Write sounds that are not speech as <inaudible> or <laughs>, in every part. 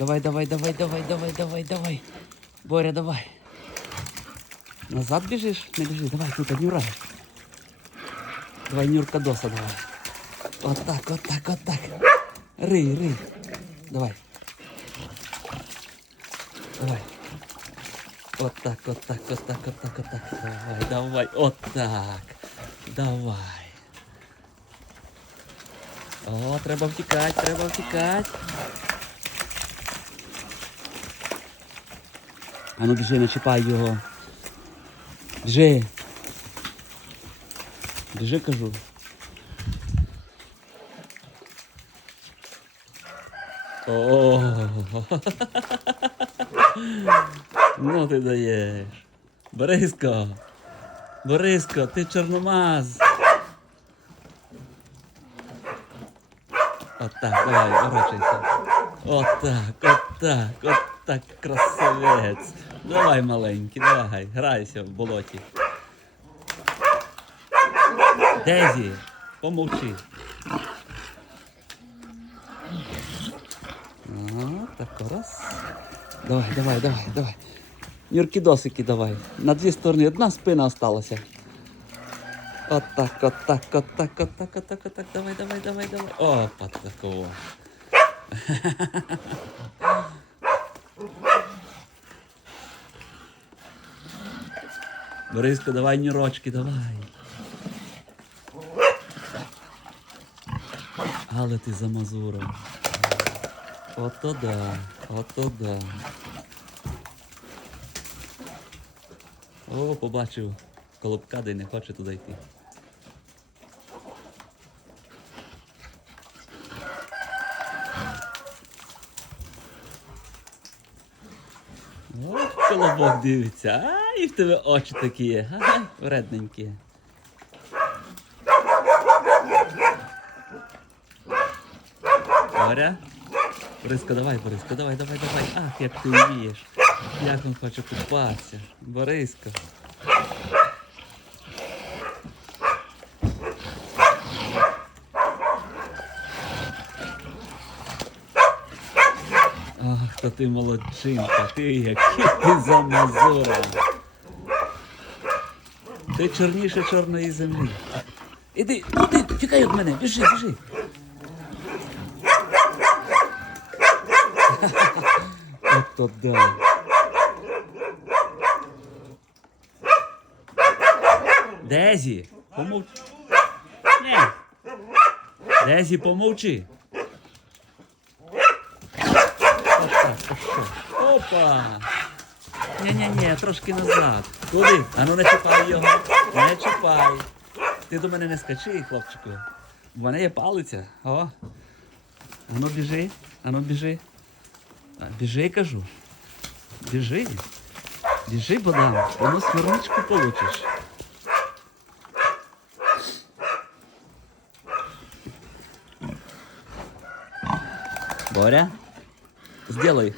Давай, давай, давай, давай, давай, давай, давай. Боря, давай. Назад біжиш? Не біжи, давай тут, Нюра. Давай, Нюрка доса, давай. Вот так, вот так, вот так. Рий, рий. Давай. Давай. Вот так, вот так, вот так, вот так, вот так. Давай, давай. Вот так. Давай. О, треба втікати, треба втікати. А ну біжи, не чіпай його. Біжи. Біжи, кажу. О, <laughs> ну ти даєш. Бориско. Бориско, ти чорномаз. Отак, давай, ворочайся. Отак, отак, отак, красавець. Давай, маленький, давай, грайся в болоті. Дезі, помовчи. Ага, так, раз. Давай, давай, давай, давай. Нюркідосики давай. На дві сторони одна спина осталася. Отак, отак, отак, отак, отак, отак. Давай, давай, давай, давай. Опа, такого. <laughs> Бориско, давай нюрочки, давай. Але ти за мазуром. Ото да, ото да. О, побачив колобка, де не хоче туди йти. О, колобок дивиться. А, і в тебе очі такі. Ага, вредненькі. Боря? Бориско, давай, Бориско, давай, давай, давай. Ах, як ти вмієш. Як він хоче купатися. Бориско. Ах, та ти молодчинка, ти який ти за мазура. Ти чорніше чорної землі. Іди, іди, тікай від мене, біжи, біжи. <laughs> Ото да. Дезі, помовчи. Ні. Дезі, помовчи. Опа. Ні-ні-ні, трошки назад. Куди? А ну не чіпай його. Не чіпай. Ти до мене не скачи, хлопчику. У мене є палиця. О. Ану біжи, ану біжи. А, Біжи, кажу. Біжи. Біжи, Богдан. Воно смирничку получиш. Боря, сделай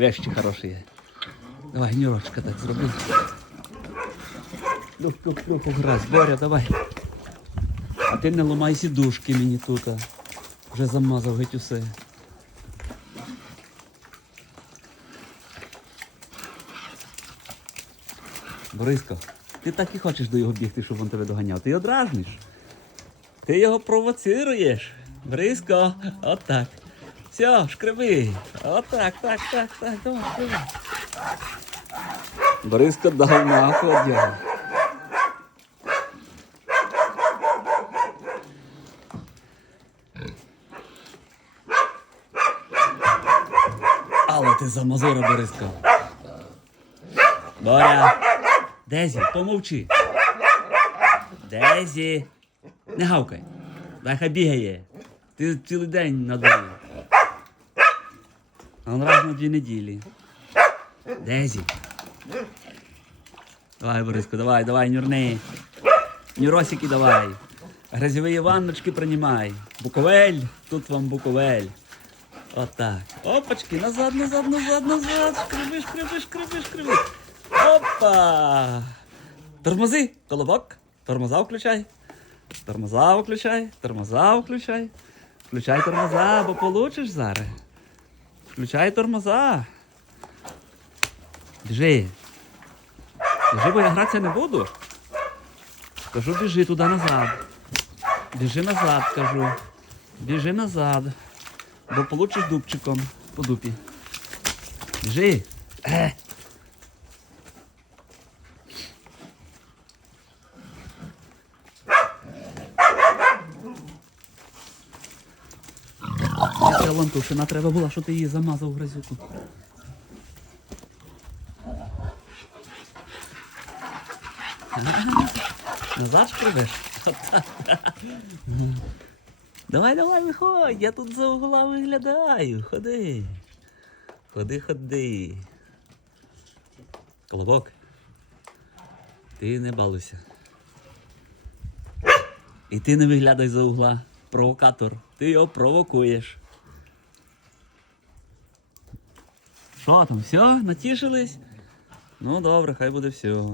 вещи хорошие. Давай, Нюрочка, так зроби. Плюх, плюх, плюх, угрась. Боря, давай. А ти не ламай сідушки мені тут. Вже замазав геть усе. Бориско, ти так і хочеш до його бігти, щоб він тебе доганяв. Ти його дражниш. Ти його провоцируєш. Бориско, отак. Все, шкреби. Отак, так, так, так, давай, давай. Бориско дав нахуй одягу. Але ти за мазура, Бориско. Боря. Дезі, помовчи. Дезі. Не гавкай. Дай бігає. Ти цілий день на дворі. Он раз на дві неділі. Дезі. Давай, Бориско, давай, давай, нюрни. Нюросики давай. Грязьові ванночки приймай. Буковель, тут вам буковель. Отак. Опачки, назад, назад, назад, назад. Шкриби, шкриби, шкриби, шкриби. Опа! Тормози, колобок. Тормоза включай. Тормоза включай, тормоза включай. Включай тормоза, бо получиш зараз. Включай тормоза. Біжи. Біжи, бо я гратися не буду. Кажу, біжи туди назад. Біжи назад, кажу. Біжи назад. Бо получиш дубчиком по дупі. Біжи. Е. Ця лантушина треба була, що ти її замазав в грязюку. Назад прийдеш? Давай, давай, виходь, я тут за угла виглядаю. Ходи. Ходи, ходи. Колобок. Ти не балуйся. І ти не виглядай за угла. Провокатор. Ти його провокуєш. Що там, все? Натішились? Ну добре, хай буде все.